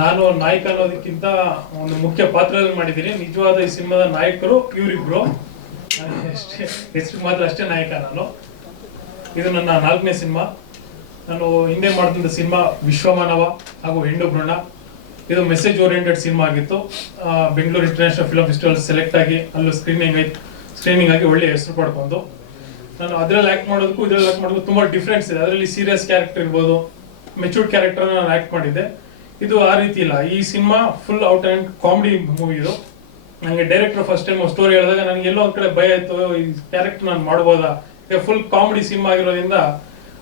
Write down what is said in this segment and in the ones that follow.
ನಾನು ನಾಯಕ ಅನ್ನೋದಕ್ಕಿಂತ ಒಂದು ಮುಖ್ಯ ಪಾತ್ರದಲ್ಲಿ ಮಾಡಿದ್ದೀನಿ. ನಿಜವಾದ ಈ ಸಿನಿಮಾದ ನಾಯಕರು ಇವರಿಬ್ರು, ಹೆಸರು ಮಾತ್ರ ಅಷ್ಟೇ ನಾಯಕ. ನಾನು ಇದು ನನ್ನ 4ನೇ ಸಿನಿಮಾ. ನಾನು ಹಿಂದೆ ಮಾಡ್ತಿದ್ದ ಸಿನಿಮಾ ವಿಶ್ವಮಾನವ ಹಾಗೂ ಹೆಂಡು ಭ್ರೂಣ. ಇದು ಮೆಸೇಜ್ ಓರಿಯೆಂಟೆಡ್ ಸಿನಿಮಾ ಆಗಿತ್ತು. Bengaluru international film festival select ಆಗಿ ಅಲ್ಲೂ ಸ್ಕ್ರೀನಿಂಗ್ ಆಗಿ ಒಳ್ಳೆ ಹೆಸರು ಪಡ್ಕೊಂಡು ನಾನು ಅದರಲ್ಲಿ ಆ್ಯಕ್ಟ್ ಮಾಡೋದಕ್ಕೂ ಇದರಲ್ಲಿ ಆ್ಯಕ್ಟ್ ಮಾಡೋದಕ್ಕೂ ತುಂಬ ಡಿಫ್ರೆನ್ಸ್ ಇದೆ. ಅದರಲ್ಲಿ ಸೀರಿಯಸ್ ಕ್ಯಾರೆಕ್ಟರ್ ಇರ್ಬೋದು, ಮೆಚೂರ್ಡ್ ಕ್ಯಾರೆಕ್ಟರ್ ನಾನು ಆ್ಯಕ್ಟ್ ಮಾಡಿದ್ದೆ. ಇದು ಆ ರೀತಿ ಇಲ್ಲ. ಈ cinema full out and comedy movie. ಇದು ನನಗೆ ಡೈರೆಕ್ಟರ್ ಫಸ್ಟ್ ಟೈಮ್ ಸ್ಟೋರಿ ಹೇಳಿದಾಗ ನನಗೆ ಎಲ್ಲೋ ಒಂದು ಕಡೆ ಭಯ ಆಯಿತು, ಈ ಕ್ಯಾರೆಕ್ಟರ್ ನಾನು ಮಾಡ್ಬೋದಾ. ಫುಲ್ ಕಾಮಿಡಿ ಸಿನಿಮಾ ಆಗಿರೋದ್ರಿಂದ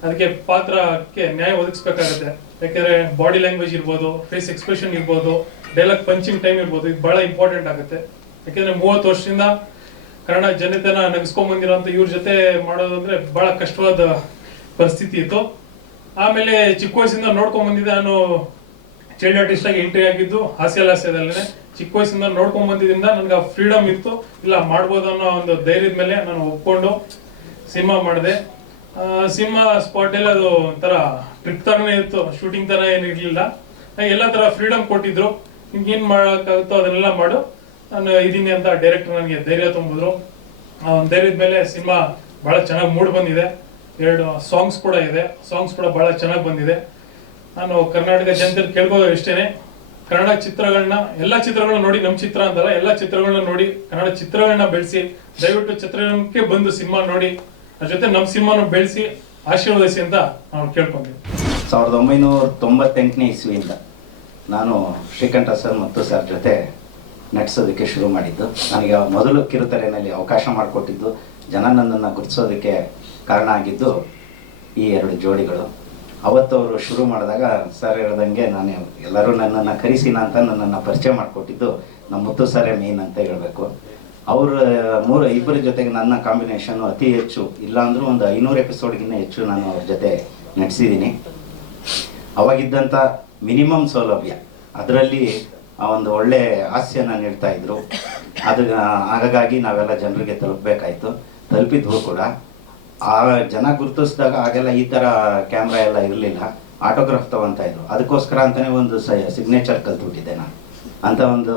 ಅದಕ್ಕೆ ಪಾತ್ರಕ್ಕೆ ನ್ಯಾಯ ಒದಗಿಸ್ಬೇಕಾಗುತ್ತೆ. ಯಾಕೆಂದರೆ ಬಾಡಿ ಲ್ಯಾಂಗ್ವೇಜ್ ಇರ್ಬೋದು, ಫೇಸ್ ಎಕ್ಸ್ಪ್ರೆಷನ್ ಇರ್ಬೋದು, ಡೈಲಾಗ್ ಪಂಚಿಂಗ್ ಟೈಮ್ ಇರ್ಬೋದು, ಇದು ಭಾಳ ಇಂಪಾರ್ಟೆಂಟ್ ಆಗುತ್ತೆ. ಯಾಕೆಂದರೆ 30 ವರ್ಷದಿಂದ ಕನ್ನಡ ಜನತೆನ ನಗಿಸ್ಕೊಂಡ್ಬಂದಿರೋಂಥ ಇವ್ರ ಜೊತೆ ಮಾಡೋದಂದ್ರೆ ಭಾಳ ಕಷ್ಟವಾದ ಪರಿಸ್ಥಿತಿ ಇತ್ತು. ಆಮೇಲೆ ಚಿಕ್ಕ ವಯಸ್ಸಿಂದ ನೋಡ್ಕೊಂಡ್ಬಂದಿದ್ದೆ. ನಾನು ಚೈಲ್ಡ್ ಆರ್ಟಿಸ್ಟ್ ಆಗಿ ಎಂಟ್ರಿ ಆಗಿದ್ದು ಹಾಸ್ಯದಲ್ಲೇ. ಚಿಕ್ಕ ವಯಸ್ಸಿಂದ ನೋಡ್ಕೊಂಡ್ಬಂದಿದ್ದರಿಂದ ನನಗೆ ಆ ಫ್ರೀಡಮ್ ಇತ್ತು, ಇಲ್ಲ ಮಾಡ್ಬೋದು ಅನ್ನೋ ಒಂದು ಧೈರ್ಯದ ಮೇಲೆ ನಾನು ಒಪ್ಕೊಂಡು ಸಿನಿಮಾ ಮಾಡಿದೆ. ಸಿನಿಮಾ ಸ್ಪಾಟಲ್ಲಿ ಅದು ಒಂಥರ ಟ್ರಿಪ್ ಥರನೇ ಇತ್ತು, ಶೂಟಿಂಗ್ ಥರ ಏನು ಇರಲಿಲ್ಲ. ಎಲ್ಲ ಥರ ಫ್ರೀಡಮ್ ಕೊಟ್ಟಿದ್ರು. ನಿಮ್ಗೆ ಏನು ಮಾಡೋಕ್ಕಾಗುತ್ತೋ ಅದನ್ನೆಲ್ಲ ಮಾಡು, ನಾನು ಇದೀನಿ ಅಂತ ಡೈರೆಕ್ಟರ್ ನನಗೆ ಧೈರ್ಯ ತುಂಬಿದ್ರು. ಆ ಒಂದು ಧೈರ್ಯದ ಮೇಲೆ ಸಿನಿಮಾ ಭಾಳ ಚೆನ್ನಾಗಿ ಮೂಡ್ ಬಂದಿದೆ. 2 ಸಾಂಗ್ಸ್ ಕೂಡ ಇದೆ. ಸಾಂಗ್ಸ್ ಕೂಡ ಭಾಳ ಚೆನ್ನಾಗಿ ಬಂದಿದೆ. ನಾನು ಕರ್ನಾಟಕ ಜನತೆ ಕೇಳ್ಬೋದು ಇಷ್ಟೇನೆ, ಕನ್ನಡ ಚಿತ್ರಗಳನ್ನ, ಎಲ್ಲ ಚಿತ್ರಗಳನ್ನ ನೋಡಿ, ನಮ್ಮ ಚಿತ್ರ ಅಂತಲ್ಲ, ಎಲ್ಲ ಚಿತ್ರಗಳನ್ನ ನೋಡಿ, ಕನ್ನಡ ಚಿತ್ರಗಳನ್ನ ಬೆಳೆಸಿ, ದಯವಿಟ್ಟು ಚಿತ್ರರಂಗಕ್ಕೆ ಬಂದು ಸಿನಿಮಾ ನೋಡಿ, ಅದ್ರ ಜೊತೆ ನಮ್ಮ ಸಿನಿಮಾನು ಬೆಳೆಸಿ ಆಶೀರ್ವದಿಸಿ ಅಂತ ನಾವು ಕೇಳ್ಕೊಂತೀವಿ. 1998ನೇ ಇಸ್ವಿಯಿಂದ ನಾನು ಶ್ರೀಕಂಠ ಸರ್ ಮತ್ತು ಸರ್ ಜೊತೆ ನಟಿಸೋದಕ್ಕೆ ಶುರು ಮಾಡಿದ್ದು. ನನಗೆ ಮೊದಲು ಕಿರುತೆರೆಯಲ್ಲಿ ಅವಕಾಶ ಮಾಡಿಕೊಟ್ಟಿದ್ದು, ಜನ ನನ್ನನ್ನು ಗುರುತಿಸೋದಕ್ಕೆ ಕಾರಣ ಆಗಿದ್ದು ಈ 2 ಜೋಡಿಗಳು. ಅವತ್ತು ಅವರು ಶುರು ಮಾಡಿದಾಗ ಸರ್ ಹೇಳ್ದಂಗೆ ನಾನು ಎಲ್ಲರೂ ನನ್ನನ್ನು ಕರೆಸಿನ ಅಂತ ನನ್ನನ್ನು ಪರಿಚಯ ಮಾಡಿಕೊಟ್ಟಿದ್ದು ನಮ್ಮ ಮುತ್ತು ಸರೇ ಮೇನ್ ಅಂತ ಹೇಳಬೇಕು. ಅವರು ಇಬ್ಬರ ಜೊತೆಗೆ ನನ್ನ ಕಾಂಬಿನೇಷನ್ನು ಅತಿ ಹೆಚ್ಚು, ಇಲ್ಲಾಂದ್ರೂ ಒಂದು 500 ಎಪಿಸೋಡ್ಗಿಂತ ಹೆಚ್ಚು ನಾನು ಅವ್ರ ಜೊತೆ ನಟಿಸಿದ್ದೀನಿ. ಅವಾಗಿದ್ದಂಥ ಮಿನಿಮಮ್ ಸೌಲಭ್ಯ, ಅದರಲ್ಲಿ ಒಂದು ಒಳ್ಳೆ ಹಾಸ್ಯನ ನೀಡ್ತಾ ಇದ್ರು. ಹಾಗಾಗಿ ನಾವೆಲ್ಲ ಜನರಿಗೆ ತಲುಪಬೇಕಾಯ್ತು. ತಲುಪಿದ್ವು ಕೂಡ. ಆ ಜನ ಗುರುತಿಸಿದಾಗ ಆಗೆಲ್ಲ ಈ ಥರ ಕ್ಯಾಮ್ರಾ ಎಲ್ಲ ಇರಲಿಲ್ಲ, ಆಟೋಗ್ರಾಫ್ ತೊಗೊತಾ ಇದ್ರು. ಅದಕ್ಕೋಸ್ಕರ ಅಂತಲೇ ಒಂದು ಸಿಗ್ನೇಚರ್ ಕಲ್ತ್ಬಿಟ್ಟಿದ್ದೆ ನಾನು. ಅಂಥ ಒಂದು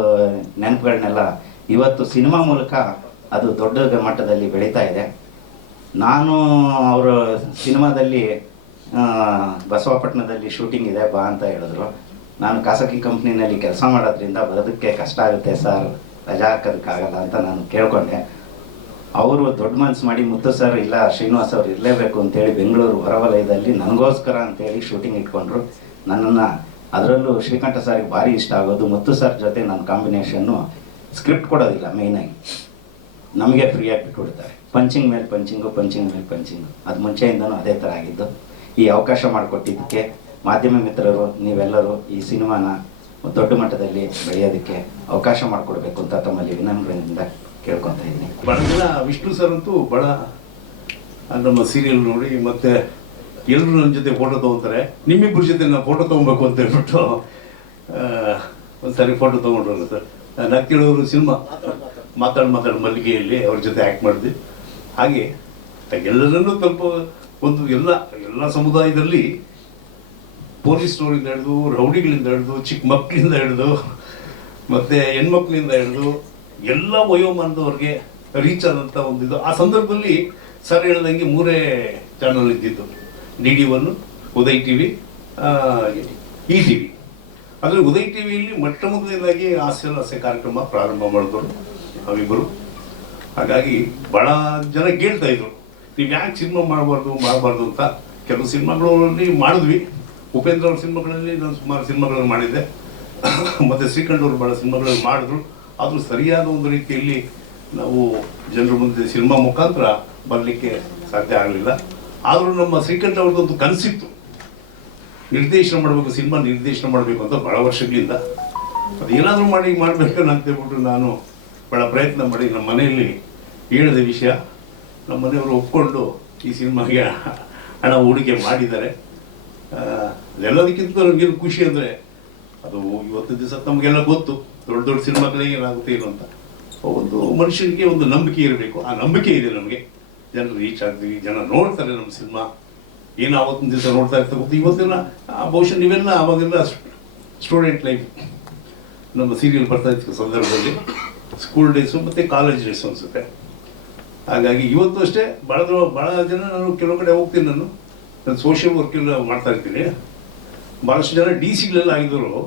ನೆನಪುಗಳನ್ನೆಲ್ಲ ಇವತ್ತು ಸಿನಿಮಾ ಮೂಲಕ ಅದು ದೊಡ್ಡ ಮಟ್ಟದಲ್ಲಿ ಬೆಳೀತಾ ಇದೆ. ನಾನು ಅವರು ಸಿನಿಮಾದಲ್ಲಿ ಬಸವಪಟ್ಟಣದಲ್ಲಿ ಶೂಟಿಂಗ್ ಇದೆ ಬಾ ಅಂತ ಹೇಳಿದ್ರು. ನಾನು ಖಾಸಗಿ ಕಂಪ್ನಿನಲ್ಲಿ ಕೆಲಸ ಮಾಡೋದ್ರಿಂದ ಬರೋದಕ್ಕೆ ಕಷ್ಟ ಆಗುತ್ತೆ ಸರ್, ರಜಾ ಹಾಕೋದಕ್ಕಾಗಲ್ಲ ಅಂತ ನಾನು ಕೇಳ್ಕೊಂಡೆ. ಅವರು ದೊಡ್ಡ ಮನಸ್ಸು ಮಾಡಿ ಮುತ್ತು ಸರ್ ಇಲ್ಲ ಶ್ರೀನಿವಾಸ್ ಅವ್ರು ಇರಲೇಬೇಕು ಅಂತೇಳಿ ಬೆಂಗಳೂರು ಹೊರವಲಯದಲ್ಲಿ ನನಗೋಸ್ಕರ ಅಂತೇಳಿ ಶೂಟಿಂಗ್ ಇಟ್ಕೊಂಡ್ರು. ನನ್ನನ್ನು, ಅದರಲ್ಲೂ ಶ್ರೀಕಂಠ ಸರ್ಗೆ ಭಾರಿ ಇಷ್ಟ ಆಗೋದು ಮುತ್ತು ಸರ್ ಜೊತೆ ನನ್ನ ಕಾಂಬಿನೇಷನ್ನು. ಸ್ಕ್ರಿಪ್ಟ್ ಕೊಡೋದಿಲ್ಲ, ಮೇಯ್ನಾಗಿ ನಮಗೆ ಫ್ರೀಯಾಗಿ ಬಿಟ್ಬಿಡ್ತಾರೆ. ಪಂಚಿಂಗ್ ಮೇಲೆ ಪಂಚಿಂಗು, ಪಂಚಿಂಗ್ ಮೇಲೆ ಪಂಚಿಂಗು. ಅದು ಮುಂಚೆಯಿಂದನೂ ಅದೇ ಥರ ಆಗಿದ್ದು. ಈ ಅವಕಾಶ ಮಾಡಿಕೊಟ್ಟಿದ್ದಕ್ಕೆ ಮಾಧ್ಯಮ ಮಿತ್ರರು ನೀವೆಲ್ಲರೂ ಈ ಸಿನಿಮಾನ ದೊಡ್ಡ ಮಟ್ಟದಲ್ಲಿ ಬೆಳೆಯೋದಕ್ಕೆ ಅವಕಾಶ ಮಾಡಿಕೊಡ್ಬೇಕು ಅಂತ ತಮ್ಮಲ್ಲಿ ವಿನಮ್ರದಿಂದ ಕೇಳ್ಕೊತಾ ಇದ್ದೀನಿ. ಭಾಳ ಜನ ವಿಷ್ಣು ಸರ್ ಅಂತೂ ಭಾಳ ನಮ್ಮ ಸೀರಿಯಲ್ ನೋಡಿ ಮತ್ತೆ ಎಲ್ಲರೂ ನನ್ನ ಜೊತೆ ಫೋಟೋ ತೊಗೊತಾರೆ. ನಿಮ್ಮಿಬ್ಬರ ಜೊತೆ ನಾನು ಫೋಟೋ ತೊಗೊಬೇಕು ಅಂತ ಹೇಳ್ಬಿಟ್ಟು ಒಂದ್ಸರಿ ಫೋಟೋ ತೊಗೊಂಡ್ರು ಸರ್. ನಾನು ಕೇಳೋರು ಸಿನಿಮಾ ಮಾತಾಡು ಮಲ್ಲಿಗೆಯಲ್ಲಿ ಅವ್ರ ಜೊತೆ ಆ್ಯಕ್ಟ್ ಮಾಡಿದ್ವಿ. ಹಾಗೆ ಎಲ್ಲರನ್ನೂ ಸ್ವಲ್ಪ ಒಂದು ಎಲ್ಲ ಸಮುದಾಯದಲ್ಲಿ ಪೊಲೀಸ್ನವರಿಂದ ಹಿಡಿದು, ರೌಡಿಗಳಿಂದ ಹಿಡಿದು, ಚಿಕ್ಕ ಮಕ್ಕಳಿಂದ ಹಿಡಿದು, ಮತ್ತು ಹೆಣ್ಮಕ್ಳಿಂದ ಹಿಡಿದು ಎಲ್ಲ ವಯೋಮಾನದವ್ರಿಗೆ ರೀಚ್ ಆದಂಥ ಒಂದಿದು. ಆ ಸಂದರ್ಭದಲ್ಲಿ ಸರ್ ಹೇಳ್ದಂಗೆ 3 ಚಾನಲ್ ಇದ್ದಿದ್ದು, DD1, ಉದಯ್ ಟಿವಿ, ETV. ಆದರೆ ಉದಯ್ ಟಿವಿಯಲ್ಲಿ ಮೊಟ್ಟ ಮೊದಲನೇದಾಗಿ ಹಾಸ್ಯ ಕಾರ್ಯಕ್ರಮ ಪ್ರಾರಂಭ ಮಾಡಿದ್ರು ನಾವಿಬ್ಬರು. ಹಾಗಾಗಿ ಭಾಳ ಜನ ಕೇಳ್ತಾ ಇದ್ರು, ನೀವು ಯಾಕೆ ಸಿನಿಮಾ ಮಾಡಬಾರ್ದು ಅಂತ. ಕೆಲವು ಸಿನಿಮಾಗಳಲ್ಲಿ ಮಾಡಿದ್ವಿ. ಉಪೇಂದ್ರ ಅವ್ರ ಸಿನಿಮಾಗಳಲ್ಲಿ ನಾನು ಸುಮಾರು ಸಿನಿಮಾಗಳನ್ನು ಮಾಡಿದ್ದೆ, ಮತ್ತು ಶ್ರೀಕಂಠ ಅವರು ಭಾಳ ಸಿನಿಮಾಗಳಲ್ಲಿ ಮಾಡಿದ್ರು. ಆದರೂ ಸರಿಯಾದ ಒಂದು ರೀತಿಯಲ್ಲಿ ನಾವು ಜನರ ಮುಂದೆ ಸಿನಿಮಾ ಮುಖಾಂತರ ಬರಲಿಕ್ಕೆ ಸಾಧ್ಯ ಆಗಲಿಲ್ಲ. ಆದರೂ ನಮ್ಮ ಶ್ರೀಕಂಠ ಅವ್ರದ್ದೊಂದು ಕನಸಿತ್ತು, ನಿರ್ದೇಶನ ಮಾಡಬೇಕು, ಸಿನಿಮಾ ನಿರ್ದೇಶನ ಮಾಡಬೇಕು ಅಂತ ಭಾಳ ವರ್ಷಗಳಿಂದ. ಅದೇನಾದರೂ ಮಾಡಬೇಕನ್ನ ಅಂತೇಳ್ಬಿಟ್ಟು ನಾನು ಭಾಳ ಪ್ರಯತ್ನ ಮಾಡಿ ನಮ್ಮ ಮನೆಯಲ್ಲಿ ಹೇಳಿದ ವಿಷಯ. ನಮ್ಮ ಮನೆಯವರು ಒಪ್ಕೊಂಡು ಈ ಸಿನಿಮಾಗೆ ಹಣ ಹೂಡಿಕೆ ಮಾಡಿದ್ದಾರೆ. ಅದೆಲ್ಲದಕ್ಕಿಂತ ನನಗೇನು ಖುಷಿ ಅಂದರೆ, ಅದು ಇವತ್ತು ದಿವಸ ನಮಗೆಲ್ಲ ಗೊತ್ತು ದೊಡ್ಡ ದೊಡ್ಡ ಸಿನಿಮಾಗಳಿಗೆ ಏನಾಗುತ್ತೆ ಏನು ಅಂತ. ಒಂದು ಮನುಷ್ಯನಿಗೆ ಒಂದು ನಂಬಿಕೆ ಇರಬೇಕು. ಆ ನಂಬಿಕೆ ಇದೆ ನಮಗೆ. ಜನರು ರೀಚ್ ಆಗ್ತೀವಿ, ಜನ ನೋಡ್ತಾರೆ ನಮ್ಮ ಸಿನಿಮಾ. ಏನು ಆವತ್ತಿನ ದಿವಸ ನೋಡ್ತಾ ಇರ್ತಾರೆ ಗೊತ್ತು. ಇವತ್ತಿನ ಬಹುಶಃ ನೀವೆಲ್ಲ ಆವಾಗೆಲ್ಲ ಸ್ಟೂಡೆಂಟ್ ಲೈಫ್ ನಮ್ಮ ಸೀರಿಯಲ್ ಬರ್ತಾ ಇತ್ತು ಸಂದರ್ಭದಲ್ಲಿ, ಸ್ಕೂಲ್ ಡೇಸು ಮತ್ತು ಕಾಲೇಜ್ ಡೇಸು ಅನಿಸುತ್ತೆ. ಹಾಗಾಗಿ ಇವತ್ತು ಅಷ್ಟೇ ಭಾಳ ಜನ ನಾನು ಕೆಲವು ಕಡೆ ಹೋಗ್ತೀನಿ, ನಾನು ಸೋಷಿಯಲ್ ವರ್ಕ್ ಎಲ್ಲ ಮಾಡ್ತಾ ಇರ್ತೀನಿ. ಭಾಳಷ್ಟು ಜನ ಡಿ ಸಿಗಳೆಲ್ಲ ಆಗಿದ್ರು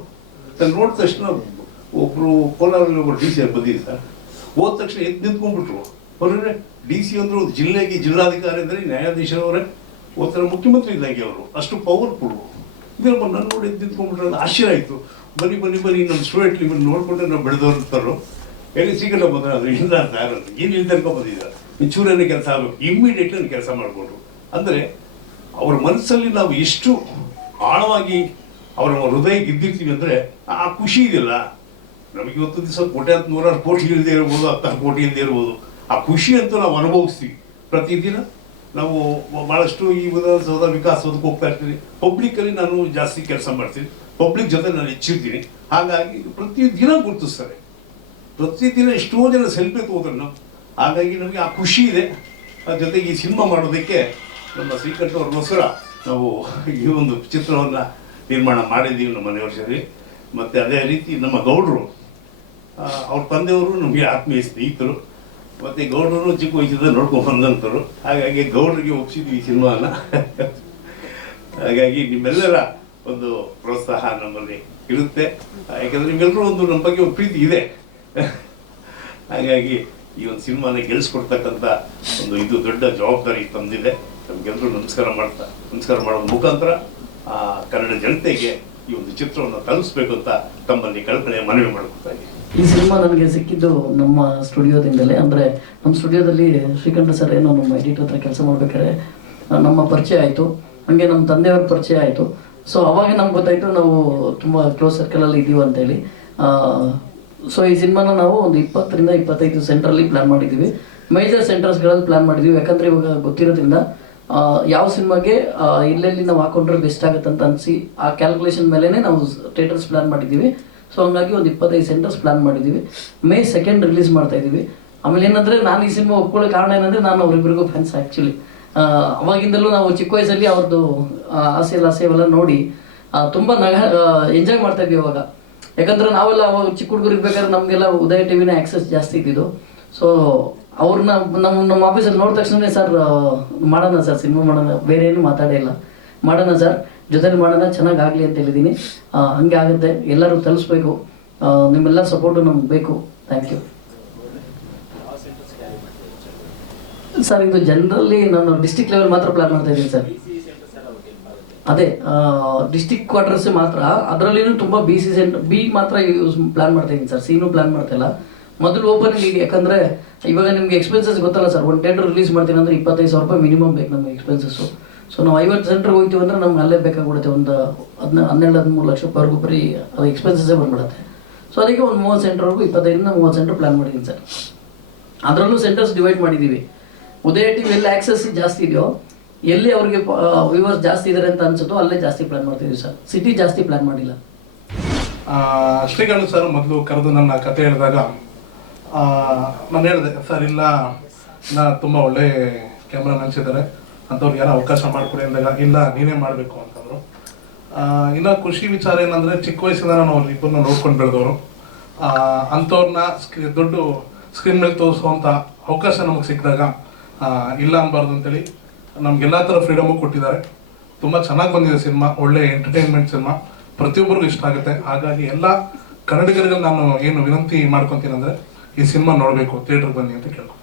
ನಾನು ನೋಡಿದ ತಕ್ಷಣ ಒಬ್ಬರು ಕೋಲಾರಲ್ಲಿ ಒಬ್ಬರು ಡಿ ಸಿ ಬಂದಿದೆ ಸರ್, ಹೋದ ತಕ್ಷಣ ಎದ್ದು ನಿಂತ್ಕೊಂಡ್ಬಿಟ್ರು. ಹೊರಗಡೆ ಡಿ ಸಿ ಅಂದರು ಜಿಲ್ಲೆಗೆ ಜಿಲ್ಲಾಧಿಕಾರಿ ಅಂದರೆ ನ್ಯಾಯಾಧೀಶರವರೇ, ಒಂಥರ ಮುಖ್ಯಮಂತ್ರಿ ಇದ್ದಾಗೆ ಅವರು, ಅಷ್ಟು ಪವರ್ಫುಲ್ಲು. ಇದನ್ನು ನಾನು ನೋಡಿ ಎದ್ದು ನಿಂತ್ಕೊಂಡ್ಬಿಟ್ರೆ ಅದು ಆಶ್ಚರ್ಯ ಆಯಿತು. ಬನ್ನಿ ನಮ್ಮ ಸ್ಟೂಡೆಂಟ್ ನಿಮ್ಮನ್ನು ನೋಡಿಕೊಂಡ್ರೆ ನಾವು ಬೆಳೆದವ್ರು ಎಲ್ಲಿ ಸಿಗಲ್ಲ ಬಂದ್ರೆ ಅದು ಇಲ್ಲ ಅಂತ ಯಾರು ಏನು ಇಲ್ದನ್ಕೊ ಬಂದಿದ್ದಾರೆ, ಒಂಚೂರನ್ನೇ ಕೆಲಸ ಆಗಬೇಕು, ಇಮ್ಮಿಡಿಯೇಟ್ಲಿ ಕೆಲಸ ಮಾಡಿಕೊಂಡ್ರು. ಅಂದರೆ ಅವ್ರ ಮನಸ್ಸಲ್ಲಿ ನಾವು ಎಷ್ಟು ಆಳವಾಗಿ ಅವರ ಹೃದಯ ಗೆದ್ದಿರ್ತೀವಿ ಅಂದರೆ ಆ ಖುಷಿ ಇದೆಯಲ್ಲ. ನಮಗೆ ಇವತ್ತು ದಿವಸ ನೂರಾರು ಕೋಟಿ ಇಲ್ಲದೆ ಇರ್ಬೋದು, 10 ಕೋಟಿ ಇಲ್ಲದೆ ಇರ್ಬೋದು, ಆ ಖುಷಿ ಅಂತೂ ನಾವು ಅನುಭವಿಸ್ತೀವಿ. ಪ್ರತಿದಿನ ನಾವು ಭಾಳಷ್ಟು ಈ ವಿಧಾನಸೌಧ ವಿಕಾಸೋದಕ್ಕೆ ಹೋಗ್ತಾ ಇರ್ತೀನಿ. ಪಬ್ಲಿಕ್ಕಲ್ಲಿ ನಾನು ಜಾಸ್ತಿ ಕೆಲಸ ಮಾಡ್ತೀನಿ, ಪಬ್ಲಿಕ್ ಜೊತೆ ನಾನು ಹೆಚ್ಚಿರ್ತೀನಿ. ಹಾಗಾಗಿ ಪ್ರತಿದಿನ ಗುರುತಿಸ್ತಾರೆ, ಪ್ರತಿದಿನ ಎಷ್ಟೋ ಜನ ಸೆಲ್ಫಿ ತಗೋತಾರೆ ನಾವು. ಹಾಗಾಗಿ ನಮಗೆ ಆ ಖುಷಿ ಇದೆ. ಅದ್ರ ಜೊತೆಗೆ ಈ ಸಿನಿಮಾ ಮಾಡೋದಕ್ಕೆ ನಮ್ಮ ಶ್ರೀಕಂಠ ಅವ್ರಿಗೋಸ್ಕರ ನಾವು ಈ ಒಂದು ಚಿತ್ರವನ್ನು ನಿರ್ಮಾಣ ಮಾಡಿದ್ದೀವಿ ನಮ್ಮ ಮನೆಯವ್ರ ಸೇರಿ. ಮತ್ತು ಅದೇ ರೀತಿ ನಮ್ಮ ಗೌಡರು, ಅವ್ರ ತಂದೆಯವರು ನಮಗೆ ಆತ್ಮೀಯ ಸ್ನೇಹಿತರು, ಮತ್ತು ಗೌಡರು ಚಿಕ್ಕ ವಯಸ್ಸಿಂದ ನೋಡ್ಕೊಂಡು ಬಂದಂಥವ್ರು. ಹಾಗಾಗಿ ಗೌಡರಿಗೆ ಒಪ್ಪಿಸಿದ್ವಿ ಈ ಸಿನಿಮಾನ. ಹಾಗಾಗಿ ನಿಮ್ಮೆಲ್ಲರ ಒಂದು ಪ್ರೋತ್ಸಾಹ ನಮ್ಮಲ್ಲಿ ಇರುತ್ತೆ. ಯಾಕೆಂದರೆ ನಿಮ್ಮೆಲ್ಲರೂ ಒಂದು ನಮ್ಮ ಬಗ್ಗೆ ಒಂದು ಪ್ರೀತಿ ಇದೆ. ಹಾಗಾಗಿ ಈ ಒಂದು ಸಿನಿಮಾನ ಗೆಲ್ಲಿಸ್ಕೊಡ್ತಕ್ಕಂಥ ಒಂದು ಇದು ದೊಡ್ಡ ಜವಾಬ್ದಾರಿ ತಂದಿದೆ. ನಮಗೆಲ್ಲರೂ ನಮಸ್ಕಾರ ಮಾಡೋದ್ರ ಮುಖಾಂತರ ಕನ್ನಡ ಜನತೆಗೆ ಈ ಒಂದು ಚಿತ್ರವನ್ನು ತಲುಪಿಸ್ಬೇಕು ಅಂತ ತಮ್ಮಲ್ಲಿ ಕಲ್ಪನೆ ಮನವಿ ಮಾಡ್ಕೊತಾ ಇದ್ದೀನಿ. ಈ ಸಿನಿಮಾ ನನಗೆ ಸಿಕ್ಕಿದ್ದು ನಮ್ಮ ಸ್ಟುಡಿಯೋದಿಂದಲೇ. ಅಂದರೆ ನಮ್ಮ ಸ್ಟುಡಿಯೋದಲ್ಲಿ ಶ್ರೀಕಂಠ ಸರ್ ಏನೋ ನಮ್ಮ ಎಡಿಟರ್ ಹತ್ರ ಕೆಲಸ ಮಾಡ್ಬೇಕಾದ್ರೆ ನಮ್ಮ ಪರಿಚಯ ಆಯಿತು, ಹಾಗೆ ನಮ್ಮ ತಂದೆಯವ್ರ ಪರಿಚಯ ಆಯಿತು. ಸೊ ಅವಾಗ ನಮ್ಗೆ ಗೊತ್ತಾಯಿತು ನಾವು ತುಂಬ ಕ್ಲೋಸ್ ಸರ್ಕಲಲ್ಲಿ ಇದ್ದೀವಿ ಅಂತೇಳಿ. ಸೊ ಈ ಸಿನಿಮಾನ ನಾವು ಒಂದು 20 ರಿಂದ 25 ಸೆಂಟ್ರಲ್ಲಿ ಪ್ಲ್ಯಾನ್ ಮಾಡಿದ್ದೀವಿ. ಮೇಜರ್ ಸೆಂಟರ್ಸ್ಗಳಲ್ಲಿ ಪ್ಲ್ಯಾನ್ ಮಾಡಿದ್ದೀವಿ. ಯಾಕಂದರೆ ಇವಾಗ ಗೊತ್ತಿರೋದ್ರಿಂದ ಯಾವ ಸಿನಿಮಾಗೆ ಎಲ್ಲೆಲ್ಲಿ ನಾವು ಹಾಕೊಂಡ್ರೆ ಬೆಸ್ಟ್ ಆಗುತ್ತೆ ಅಂತ ಅನಿಸಿ ಆ ಕ್ಯಾಲ್ಕುಲೇಷನ್ ಮೇಲೇ ನಾವು ಥಿಯೇಟರ್ಸ್ ಪ್ಲ್ಯಾನ್ ಮಾಡಿದ್ದೀವಿ. ಸೊ ಹಂಗಾಗಿ ಒಂದು 25 ಸೆಂಟರ್ಸ್ ಪ್ಲ್ಯಾನ್ ಮಾಡಿದ್ದೀವಿ. May 2 ರಿಲೀಸ್ ಮಾಡ್ತಾ ಇದ್ದೀವಿ. ಆಮೇಲೆ ಏನಂದರೆ ನಾನು ಈ ಸಿನಿಮಾ ಒಪ್ಕೊಳ್ಳೋ ಕಾರಣ ಏನಂದರೆ ನಾನು ಅವರಿಬ್ಬರಿಗೂ ಫ್ಯಾನ್ಸ್ ಆ್ಯಕ್ಚುಲಿ. ಅವಾಗಿಂದಲೂ ನಾವು ಚಿಕ್ಕ ವಯಸ್ಸಲ್ಲಿ ಅವ್ರದ್ದು ಆಸೆ ಅವೆಲ್ಲ ನೋಡಿ ತುಂಬ ಎಂಜಾಯ್ ಮಾಡ್ತಾ ಇದ್ವಿ ಅವಾಗ. ಯಾಕಂದರೆ ನಾವೆಲ್ಲ ಅವಾಗ ಚಿಕ್ಕ ಹುಡುಗರು ಇರ್ಬೇಕಾದ್ರೆ ನಮಗೆಲ್ಲ ಉದಯ ಟಿವಿನ ಆ್ಯಕ್ಸಸ್ ಜಾಸ್ತಿ ಇದ್ದಿದ್ದು. ಸೊ ಅವ್ರನ್ನ ನಮ್ಮ ಆಫೀಸಲ್ಲಿ ನೋಡಿದ ತಕ್ಷಣ ಸರ್ ಮಾಡೋಣ ಸರ್, ಸಿನಿಮಾ ಮಾಡೋಣ, ಬೇರೆ ಏನು ಮಾತಾಡೇ ಇಲ್ಲ, ಮಾಡೋಣ ಸರ್, ಜೊತೆಲಿ ಮಾಡೋಣ, ಚೆನ್ನಾಗಾಗಲಿ ಅಂತ ಹೇಳಿದ್ದೀನಿ. ಹಂಗೆ ಆಗುತ್ತೆ, ಎಲ್ಲರೂ ತಲುಪಿಸ್ಬೇಕು, ನಿಮ್ಮೆಲ್ಲ ಸಪೋರ್ಟು ನಮ್ಗೆ ಬೇಕು. Thank you sir. ಇದು ಜನರಲಿ ನಾನು ಡಿಸ್ಟಿಕ್ ಲೆವೆಲ್ ಮಾತ್ರ ಪ್ಲ್ಯಾನ್ ಮಾಡ್ತಾ ಇದ್ದೀನಿ ಸರ್. ಅದೇ ಡಿಸ್ಟಿಕ್ ಕ್ವಾರ್ಟರ್ಸ್ ಮಾತ್ರ, ಅದರಲ್ಲಿನೂ ತುಂಬ ಬಿ ಮಾತ್ರ ಯೂಸ್ ಪ್ಲ್ಯಾನ್ ಮಾಡ್ತಾ ಇದ್ದೀನಿ ಸರ್. ಸಿನೂ ಪ್ಲ್ಯಾನ್ ಮಾಡ್ತಾ ಇಲ್ಲ. ಮೊದಲು ಓಪನಿಂಗ್ ಈಗ, ಯಾಕಂದರೆ ಇವಾಗ ನಿಮಗೆ ಎಕ್ಸ್ಪೆನ್ಸಸ್ ಗೊತ್ತಲ್ಲ ಸರ್. ಒಂದು ಥಿಯೇಟರ್ ರಿಲೀಸ್ ಮಾಡ್ತೀನಿ ಅಂದರೆ 25,000 ರೂಪಾಯಿ ಮಿನಿಮಮ್ ಬೇಕು ನಮಗೆ ಎಕ್ಸ್ಪೆನ್ಸಸ್ಸು. ಸೊ ನಾವು 50 ಸೆಂಟ್ರಿಗೆ ಹೋಗ್ತೀವಿ ಅಂದರೆ ನಮ್ಗೆ ಅಲ್ಲೇ ಬೇಕಾಗ್ಬಿಡುತ್ತೆ, ಒಂದು 12-13 ಲಕ್ಷವರೆಗೂ ಬರೀ ಅದು ಎಕ್ಸ್ಪೆನ್ಸಸ್ಸೇ ಬಂದ್ಬಿಡುತ್ತೆ. ಸೊ ಅದಕ್ಕೆ ಒಂದು 30 ಸೆಂಟ್ರ್ವರೆಗೂ 25 ರಿಂದ 30 ಸೆಂಟ್ರ್ ಪ್ಲ್ಯಾನ್ ಮಾಡಿದ್ದೀನಿ ಸರ್. ಅದರಲ್ಲೂ ಸೆಂಟರ್ಸ್ ಡಿವೈಡ್ ಮಾಡಿದ್ದೀವಿ. ಉದಯ ಟಿವಿ ಎಲ್ಲಿ ಆ್ಯಕ್ಸಸ್ ಜಾಸ್ತಿ ಇದೆಯೋ, ಎಲ್ಲಿ ಅವ್ರಿಗೆ ವ್ಯೂವರ್ಸ್ ಜಾಸ್ತಿ ಇದ್ದಾರೆ ಅಂತ ಅನ್ಸುತ್ತೋ ಅಲ್ಲೇ ಜಾಸ್ತಿ ಪ್ಲ್ಯಾನ್ ಮಾಡ್ತಿದ್ದೀವಿ ಸರ್. ಸಿಟಿ ಜಾಸ್ತಿ ಪ್ಲ್ಯಾನ್ ಮಾಡಿಲ್ಲ. ಶ್ರೀಕಂಠ ಸರ್ ಮೊದಲು ಕರೆದು ನನ್ನ ಕತೆ ಹೇಳಿದಾಗ ನಾನು ಹೇಳಿದೆ, ಸರ್ ಇಲ್ಲ ತುಂಬ ಒಳ್ಳೆ ಕ್ಯಾಮ್ರಾಮನ್ಸ್ ಇದ್ದಾರೆ, ಅಂಥವ್ರಿಗೆ ಯಾರೋ ಅವಕಾಶ ಮಾಡಿಕೊಡಿ ಅಂದಾಗ, ಇಲ್ಲ ನೀನೇ ಮಾಡಬೇಕು ಅಂತಂದರು. ಇನ್ನೂ ಖುಷಿ ವಿಚಾರ ಏನಂದರೆ, ಚಿಕ್ಕ ವಯಸ್ಸಿಂದ ನಾನು ಅವ್ರ ಇಬ್ಬರನ್ನ ನೋಡ್ಕೊಂಡು ಬೆಳೆದವರು. ಅಂಥವ್ರನ್ನ ದೊಡ್ಡ ಸ್ಕ್ರೀನ್ ಮೇಲೆ ತೋರಿಸುವಂಥ ಅವಕಾಶ ನಮಗೆ ಸಿಕ್ಕಿದಾಗ ಇಲ್ಲ ಅನ್ಬಾರ್ದು ಅಂತೇಳಿ ನಮಗೆಲ್ಲ ಥರ ಫ್ರೀಡಮು ಕೊಟ್ಟಿದ್ದಾರೆ. ತುಂಬ ಚೆನ್ನಾಗಿ ಬಂದಿದೆ ಸಿನಿಮಾ, ಒಳ್ಳೆ ಎಂಟರ್ಟೈನ್ಮೆಂಟ್ ಸಿನಿಮಾ, ಪ್ರತಿಯೊಬ್ಬರಿಗೂ ಇಷ್ಟ ಆಗುತ್ತೆ. ಹಾಗಾಗಿ ಎಲ್ಲ ಕನ್ನಡಿಗರಿಗೆ ನಾನು ಏನು ವಿನಂತಿ ಮಾಡ್ಕೊತೀನಿ ಅಂದರೆ, ಈ ಸಿನಿಮಾ ನೋಡಬೇಕು, ಥಿಯೇಟ್ರಿಗೆ ಬನ್ನಿ ಅಂತ ಕೇಳ್ಕೊಂಡು.